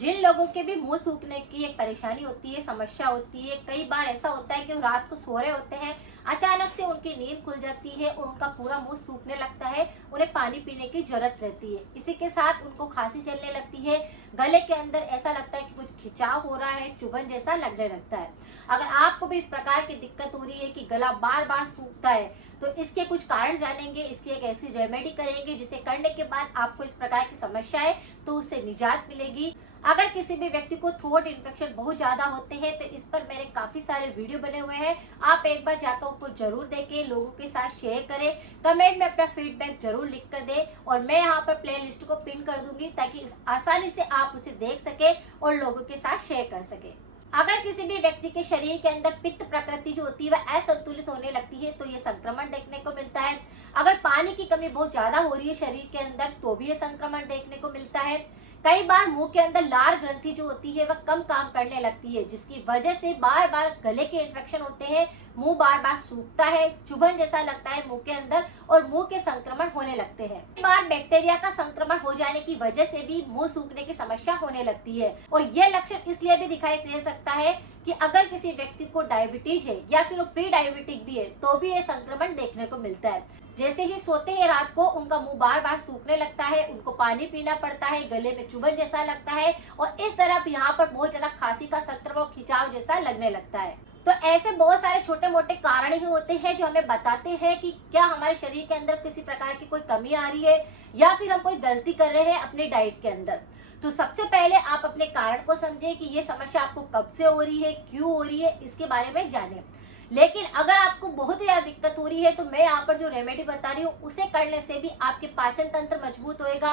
जिन लोगों के भी मुंह सूखने की एक परेशानी होती है, समस्या होती है, कई बार ऐसा होता है कि वो रात को सो रहे होते हैं, अचानक से उनकी नींद खुल जाती है और उनका पूरा मुंह सूखने लगता है। उन्हें पानी पीने की जरूरत रहती है, इसी के साथ उनको खांसी चलने लगती है। गले के अंदर ऐसा लगता है कि कुछ खिंचाव हो रहा है, चुभन जैसा लगने लगता है। अगर आपको भी इस प्रकार की दिक्कत हो रही है कि गला बार बार सूखता है, तो इसके कुछ कारण जानेंगे, इसकी एक ऐसी रेमेडी करेंगे जिसे करने के बाद आपको इस प्रकार की समस्या है तो उससे निजात मिलेगी। अगर किसी भी व्यक्ति को थ्रोट इन्फेक्शन बहुत ज्यादा होते हैं तो इस पर मेरे काफी सारे वीडियो बने हुए हैं, आप एक बार जाकर उनको जरूर देखें, लोगों के साथ शेयर करें, कमेंट में अपना फीडबैक जरूर लिख कर दें और मैं यहाँ पर प्ले लिस्ट को पिन कर दूंगी ताकि आसानी से आप उसे देख सके और लोगों के साथ शेयर कर सके। अगर किसी भी व्यक्ति के शरीर के अंदर पित्त प्रकृति जो होती है वह असंतुलित होने लगती है तो ये संक्रमण देखने को मिलता है। अगर पानी की कमी बहुत ज्यादा हो रही है शरीर के अंदर तो भी ये संक्रमण देखने को मिलता है। कई बार मुंह के अंदर लार ग्रंथि जो होती है वह कम काम करने लगती है, जिसकी वजह से बार बार गले के इन्फेक्शन होते हैं, मुंह बार बार सूखता है, चुभन जैसा लगता है मुंह के अंदर और मुंह के संक्रमण होने लगते हैं। कई बार बैक्टीरिया का संक्रमण हो जाने की वजह से भी मुंह सूखने की समस्या होने लगती है और यह लक्षण इसलिए भी दिखाई दे सकता है कि अगर किसी व्यक्ति को डायबिटीज है या फिर वो प्री डायबिटिक भी है तो भी ये संक्रमण देखने को मिलता है। जैसे ही सोते हैं रात को उनका मुंह बार बार सूखने लगता है, उनको पानी पीना पड़ता है, गले में चुभन जैसा लगता है और इस तरह यहाँ पर बहुत ज्यादा खांसी का संक्रमण खिंचाव जैसा लगने लगता है। तो ऐसे बहुत सारे छोटे मोटे कारण ही होते हैं जो हमें बताते हैं कि क्या हमारे शरीर के अंदर किसी प्रकार की कोई कमी आ रही है या फिर हम कोई गलती कर रहे हैं अपने डाइट के अंदर। तो सबसे पहले आप अपने कारण को समझे कि ये समस्या आपको कब से हो रही है, क्यों हो रही है, इसके बारे में जाने। लेकिन अगर आपको बहुत ही ज्यादा दिक्कत हो रही है तो मैं यहाँ पर जो रेमेडी बता रही हूँ उसे करने से भी आपके पाचन तंत्र मजबूत होएगा।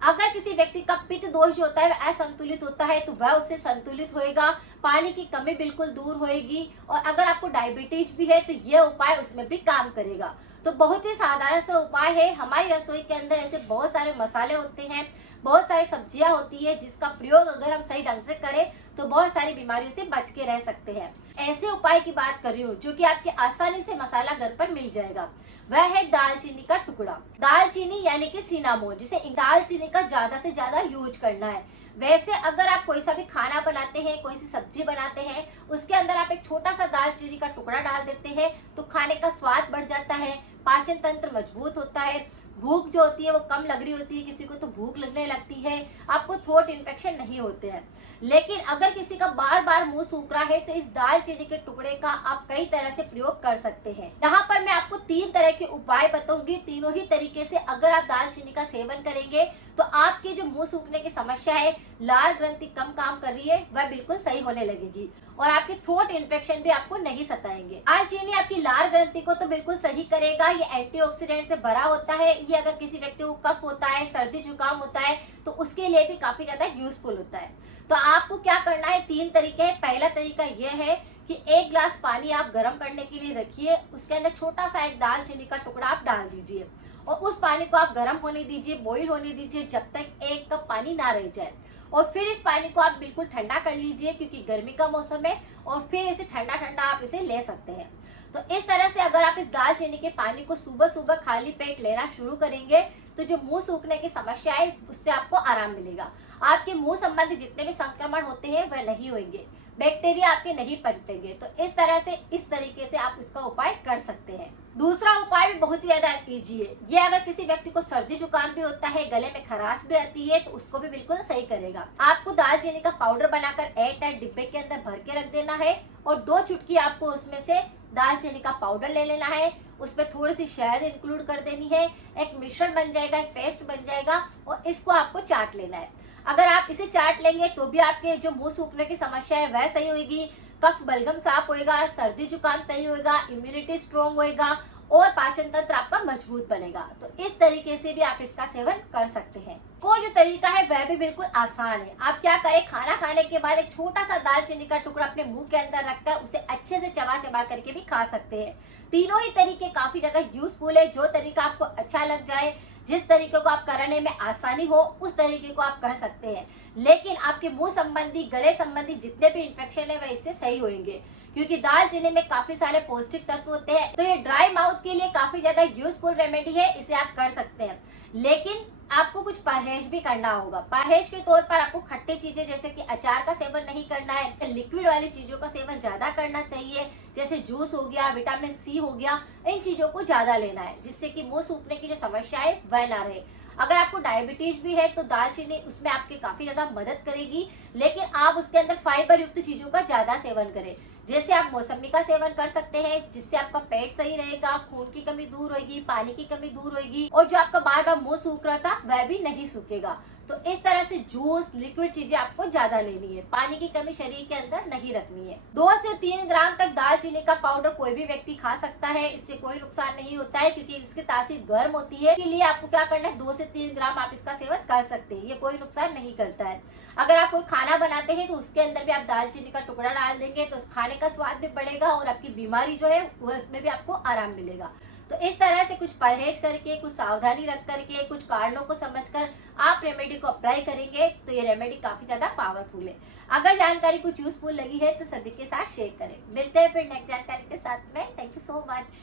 अगर किसी व्यक्ति का पित्त दोष जो होता है वह असंतुलित होता है तो वह उससे संतुलित होएगा, पानी की कमी बिल्कुल दूर होएगी और अगर आपको डायबिटीज भी है तो यह उपाय उसमें भी काम करेगा। तो बहुत ही साधारण सा उपाय है। हमारी रसोई के अंदर ऐसे बहुत सारे मसाले होते हैं, बहुत सारी सब्जियां होती है जिसका प्रयोग अगर हम सही ढंग से करें तो बहुत सारी बीमारियों से बच के रह सकते हैं। ऐसे उपाय की बात कर रही हूँ जो कि आपके आसानी से मसाला घर पर मिल जाएगा, वह है दालचीनी का टुकड़ा। दालचीनी यानी कि सिनामोन, जिसे दालचीनी का ज्यादा से ज्यादा यूज करना है। वैसे अगर आप कोई सा भी खाना बनाते हैं, कोई सी सब्जी बनाते हैं, उसके अंदर आप एक छोटा सा दालचीनी का टुकड़ा डाल देते हैं तो खाने का स्वाद बढ़ जाता है, पाचन तंत्र मजबूत होता है, भूख जो होती है वो कम लग रही होती है, किसी को तो भूख लगने लगती है, आपको थ्रोट इन्फेक्शन नहीं होते हैं। लेकिन अगर किसी का बार बार मुंह सूख रहा है तो इस दालचीनी के टुकड़े का आप कई तरह से प्रयोग कर सकते हैं। यहाँ पर मैं आपको 3 तरह के उपाय बताऊंगी। तीनों ही तरीके से अगर आप दालचीनी का सेवन करेंगे तो आपकी जो मुंह सूखने की समस्या है, लाल ग्रंथि कम काम कर रही है, वह बिल्कुल सही होने लगेगी और आपके थ्रोट इन्फेक्शन भी आपको नहीं सताएंगे। दालचीनी आपकी लाल ग्रंथि को तो बिल्कुल सही करेगा, ये एंटीऑक्सीडेंट से भरा होता है। ये अगर किसी व्यक्ति को कफ होता है, सर्दी जुकाम होता है तो उसके लिए भी काफी ज्यादा यूजफुल होता है। तो आपको क्या करना है, 3 तरीके हैं। पहला तरीका यह है कि 1 ग्लास पानी आप गर्म करने के लिए रखिए, उसके अंदर छोटा सा एक दालचीनी का टुकड़ा आप डाल दीजिए और उस पानी को आप गर्म होने दीजिए, बॉईल होने दीजिए जब तक 1 कप पानी ना रह जाए। और फिर इस पानी को आप बिल्कुल ठंडा कर लीजिए क्योंकि गर्मी का मौसम है और फिर इसे ठंडा ठंडा आप इसे ले सकते हैं। तो इस तरह से अगर आप इस दालचीनी के पानी को सुबह सुबह खाली पेट लेना शुरू करेंगे तो जो मुंह सूखने की समस्या है उससे आपको आराम मिलेगा। आपके मुंह संबंधी जितने भी संक्रमण होते हैं वह नहीं होंगे, बैक्टीरिया आपके नहीं पनपेंगे। तो इस तरह से इस तरीके से आप इसका उपाय कर सकते हैं। दूसरा उपाय भी बहुत ही ज्यादा इजी है। ये अगर किसी व्यक्ति को सर्दी जुकाम भी होता है, गले में खराश भी आती है तो उसको भी बिल्कुल सही करेगा। आपको दालचीनी का पाउडर बनाकर एयर टाइट डिब्बे के अंदर भर के रख देना है और 2 चुटकी आपको उसमें से दालचीनी का पाउडर ले लेना है, उसमें थोड़ी सी शहद इंक्लूड कर देनी है, एक मिश्रण बन जाएगा, एक पेस्ट बन जाएगा और इसको आपको चाट लेना है। अगर आप इसे चाट लेंगे तो भी आपके जो मुंह सूखने की समस्या है वह सही होगी, कफ बलगम साफ होएगा, सर्दी जुकाम सही होएगा, इम्यूनिटी स्ट्रॉन्ग होएगा और पाचन तंत्र आपका मजबूत बनेगा। तो इस तरीके से भी आप इसका सेवन कर सकते हैं। कोई जो तरीका है वह भी बिल्कुल आसान है। आप क्या करें, खाना खाने के बाद एक छोटा सा दालचीनी का टुकड़ा अपने मुंह के अंदर रखकर उसे अच्छे से चबा चबा करके भी खा सकते हैं। तीनों ही तरीके काफी ज्यादा यूजफुल है। जो तरीका आपको अच्छा लग जाए, जिस तरीके को आप करने में आसानी हो उस तरीके को आप कर सकते हैं। लेकिन आपके मुंह संबंधी, गले संबंधी जितने भी इन्फेक्शन है वह इससे सही होंगे क्योंकि दालचीनी में काफी सारे पौष्टिक तत्व होते हैं। तो ये ड्राई माउथ के लिए काफी ज्यादा यूजफुल रेमेडी है, इसे आप कर सकते हैं। लेकिन आपको कुछ परहेज भी करना होगा। परहेज के तौर पर आपको खट्टे चीजें जैसे कि अचार का सेवन नहीं करना है, लिक्विड वाली चीजों का सेवन ज्यादा करना चाहिए, जैसे जूस हो गया, विटामिन सी हो गया, इन चीजों को ज्यादा लेना है जिससे कि मुंह सूखने की जो समस्या है वह ना रहे। अगर आपको डायबिटीज भी है तो दालचीनी उसमें आपकी काफी ज्यादा मदद करेगी, लेकिन आप उसके अंदर फाइबर युक्त चीजों का ज्यादा सेवन करें। जैसे आप मौसमी का सेवन कर सकते हैं जिससे आपका पेट सही रहेगा, खून की कमी दूर होगी, पानी की कमी दूर होगी, और जो आपका बार बार मुंह सूख रहा था वह भी नहीं सूखेगा। तो इस तरह से जूस, लिक्विड चीजें आपको ज्यादा लेनी है, पानी की कमी शरीर के अंदर नहीं रखनी है। 2 से 3 ग्राम तक दालचीनी का पाउडर कोई भी व्यक्ति खा सकता है, इससे कोई नुकसान नहीं होता है क्योंकि इसकी तासीर गर्म होती है। इसलिए आपको क्या करना है, 2 से 3 ग्राम आप इसका सेवन कर सकते हैं, ये कोई नुकसान नहीं करता है। अगर आप कोई खाना बनाते हैं तो उसके अंदर भी आप दालचीनी का टुकड़ा डाल देंगे तो खाने का स्वाद भी बढ़ेगा और आपकी बीमारी जो है वो उसमें भी आपको आराम मिलेगा। तो इस तरह से कुछ परहेज करके, कुछ सावधानी रख करके, कुछ कारणों को समझकर आप रेमेडी को अप्लाई करेंगे तो ये रेमेडी काफी ज्यादा पावरफुल है। अगर जानकारी कुछ यूजफुल लगी है तो सभी के साथ शेयर करें। मिलते हैं फिर नेक्स्ट जानकारी के साथ में। Thank you so much.